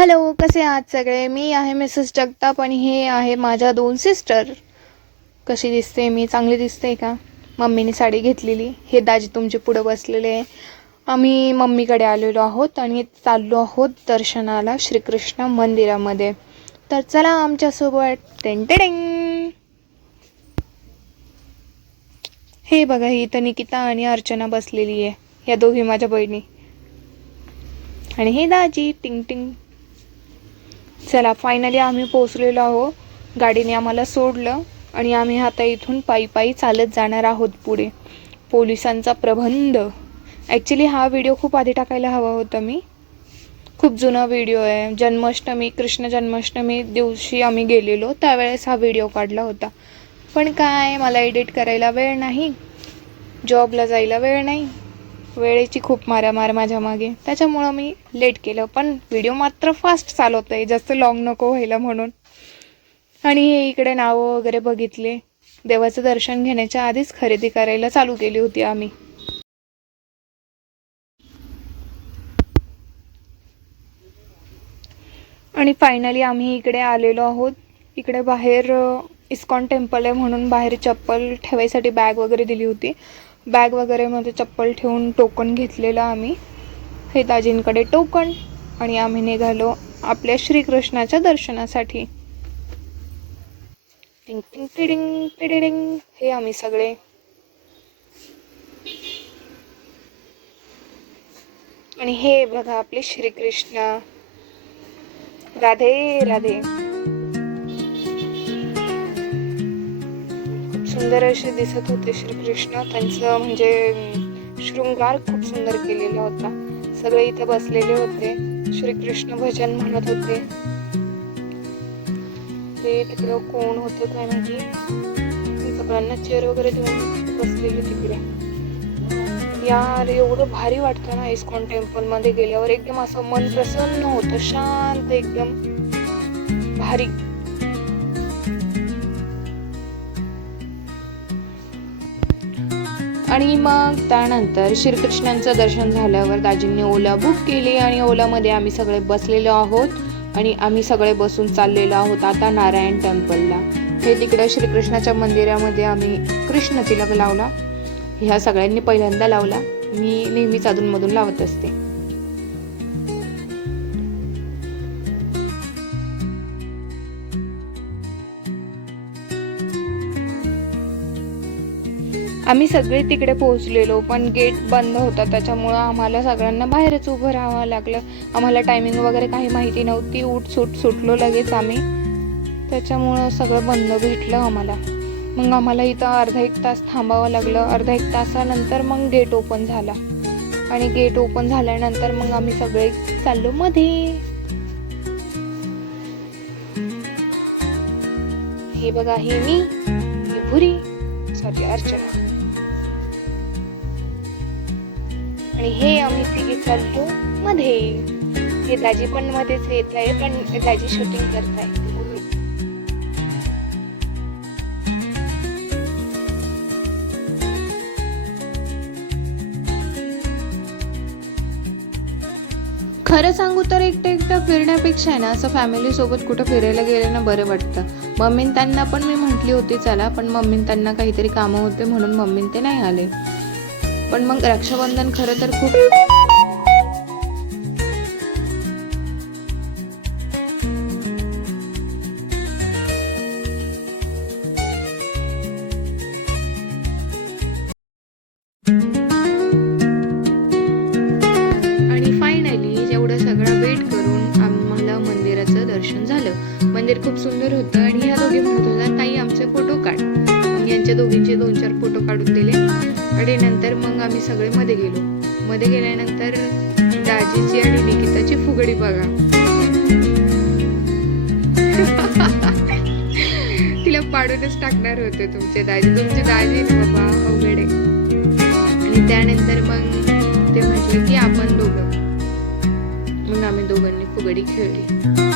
Hello कसे आहात सगळे? मी आहे मिसेस जगताप आणि हे आहे माझ्या दोन सिस्टर कशी दिसते? मी चांगली दिसते का? मम्मीने साडी घेतलेली. हे दाजी तुमचे पुढं बसलेले आहे. आम्ही मम्मीकडे आलेलो आहोत आणि चाललो आहोत दर्शनाला श्रीकृष्ण मंदिरामध्ये. तर चला आमच्यासोबत. टेंटेडेंग हे बघा ही इथं निकिता आणि अर्चना बसलेली आहे. या दोघी माझ्या बहिणी. आणि हे दाजी. टिंग टिंग. चला फायनली आम्ही पोचलेलो आहो गाडीने आम्हाला सोडलं आणि आम्ही आता इथून पायी पायी चालत जाणार आहोत पुढे. पोलिसांचा प्रबंध. ॲक्च्युली हा व्हिडिओ खूप आधी टाकायला हवा होता मी. खूप जुना व्हिडिओ आहे. जन्माष्टमी कृष्ण जन्माष्टमी दिवशी आम्ही गेलेलो. त्यावेळेस हा व्हिडिओ काढला होता. पण काय मला एडिट करायला वेळ नाही. जॉबला जायला वेळ नाही. वेळेची खूप मारामार माझ्या मागे. त्याच्यामुळं मी लेट केलं. पण व्हिडिओ मात्र फास्ट चालवत आहे जास्त लॉंग नको व्हायला म्हणून. आणि हे इकडे नावं वगैरे बघितले. देवाचं दर्शन घेण्याच्या आधीच खरेदी करायला चालू केली होती आम्ही. आणि फायनली आम्ही इकडे आलेलो आहोत. इकडे बाहेर इस्कॉन टेम्पल आहे म्हणून बाहेर चप्पल ठेवायसाठी बॅग वगैरे दिली होती. बॅग वगैरेमध्ये चप्पल ठेवून टोकन घेतलेलं आम्ही. हे दाजींकडे टोकन आणि आम्ही निघालो आपल्या श्रीकृष्णाच्या दर्शनासाठी. टिंग टिंग टिडिंग टिडिडिंग. हे आम्ही सगळे. आणि हे बघा आपले श्रीकृष्ण. राधे राधे. सुंदर असे दिसत होते श्रीकृष्ण. त्यांचं म्हणजे शृंगार खूप सुंदर केलेला होता. सगळे इथे बसलेले होते. श्रीकृष्ण भजन म्हणत होते. ते तिकडं कोण होतं काय माहिती? सगळ्यांना चेअर वगैरे देऊन बसलेले तिकडे. यार एवढं भारी वाटतं ना इस्कॉन टेम्पलमध्ये गेल्यावर. एकदम असं मन प्रसन्न होतं. शांत एकदम. भारी. आणि मग त्यानंतर श्रीकृष्णांचं दर्शन झाल्यावर दाजींनी ओला बुक केली आणि ओलामध्ये आम्ही सगळे बसलेलो आहोत आणि आम्ही सगळे बसून चाललेलो आहोत आता नारायण टेम्पलला. हे तिकडं श्रीकृष्णाच्या मंदिरामध्ये आम्ही कृष्ण तिलक लावला. ह्या सगळ्यांनी पहिल्यांदा लावला. मी नेहमीच अधूनमधून लावत असते. आम्ही सगळे तिकडे पोहोचलेलो पण गेट बंद होता. त्याच्यामुळं आम्हाला सगळ्यांना बाहेरच उभं राहावं लागलं. आम्हाला टायमिंग वगैरे काही माहिती नव्हती. उठ सुट सुटलो लगेच आम्ही. त्याच्यामुळं सगळं बंद भेटलं आम्हाला. मग आम्हाला इथं अर्धा एक तास थांबावं लागलं. अर्धा एक तासानंतर मग गेट ओपन झाला. आणि गेट ओपन झाल्यानंतर मग आम्ही सगळे चाललो मध्ये हे बघा हे मी भुरी. सॉरी अर्चना. आणि हे आम्ही तिघे चालतो मध्ये. हे दाजी पण मध्येच येत आहे पण दाजी शूटिंग करत आहे. खरं सांगू तर एकटं एकटं फिरण्यापेक्षा आहे ना असं फॅमिली सोबत कुठं फिरायला गेलं ना बरं वाटतं. मम्मीन त्यांना पण मी म्हटली होती चला पण मम्मीन त्यांना काहीतरी कामं होते म्हणून मम्मीन ते नाही आले. पण मग रक्षाबंधन खरं तर खूप आणि फायनली एवढं सगळं वेट करून आम्हाला मंदिराचं दर्शन झालं मंदिर खूप सुंदर होतं आणि ह्या दोघी म्हणत होत्या ताई आमचे फोटो काढ. यांच्या दोघींचे दोन चार फोटो काढून दिले. आणि नंतर मग आम्ही सगळे मध्ये गेलो. मध्ये गेल्यानंतर दाजीची आणि निकिताची फुगडी बघा. तिला पाडूनच टाकणार होते तुमचे दाजी. तुमचे दाजी ना बाबा अवघड आहे. आणि त्यानंतर मग ते म्हटले की आपण दोघं. मग आम्ही दोघांनी फुगडी खेळली.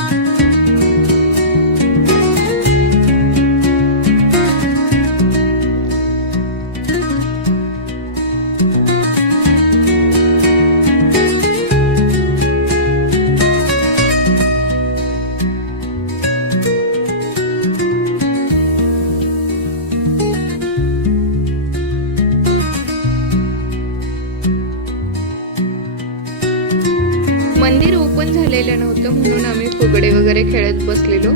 ओपन झालेलं नव्हतं म्हणून आम्ही फुगडे वगैरे खेळत बसलेलो.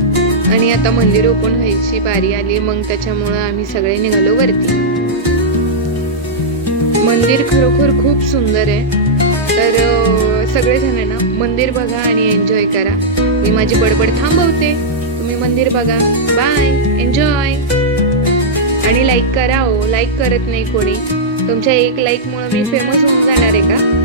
आणि आता मंदिर ओपन व्हायची बारी आली मग त्याच्यामुळं आम्ही सगळे निघालो वरती. मंदिर खरोखर खूप सुंदर आहे. तर सगळेजण सगळेजण ना मंदिर बघा आणि एन्जॉय करा. मी माझी बडबड थांबवते. तुम्ही मंदिर बघा. बाय एन्जॉय आणि लाईक करा हो. लाईक करत नाही कोणी. तुमच्या एक लाईकमुळं मी फेमस होऊन जाणार आहे का?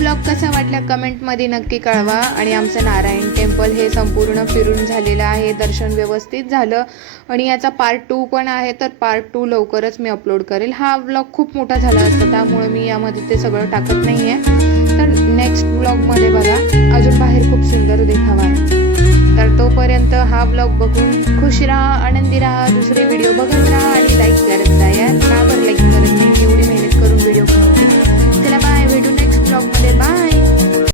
ब्लॉग कसा वाटला कमेंटमध्ये नक्की कळवा. आणि आमचं नारायण टेम्पल हे संपूर्ण फिरून झालेलं आहे. दर्शन व्यवस्थित झालं. आणि याचा पार्ट टू पण आहे. तर पार्ट टू लवकरच मी अपलोड करेल. हा ब्लॉग खूप मोठा झाला असता. त्यामुळे मी यामध्ये ते सगळं टाकत नाही आहे तर नेक्स्ट ब्लॉगमध्ये बघा. अजून बाहेर खूप सुंदर देखावा. आहे तर तोपर्यंत हा ब्लॉग बघून खुश राहा आनंदी राहा. दुसरे व्हिडिओ बघत राहा. आणि लाईक करत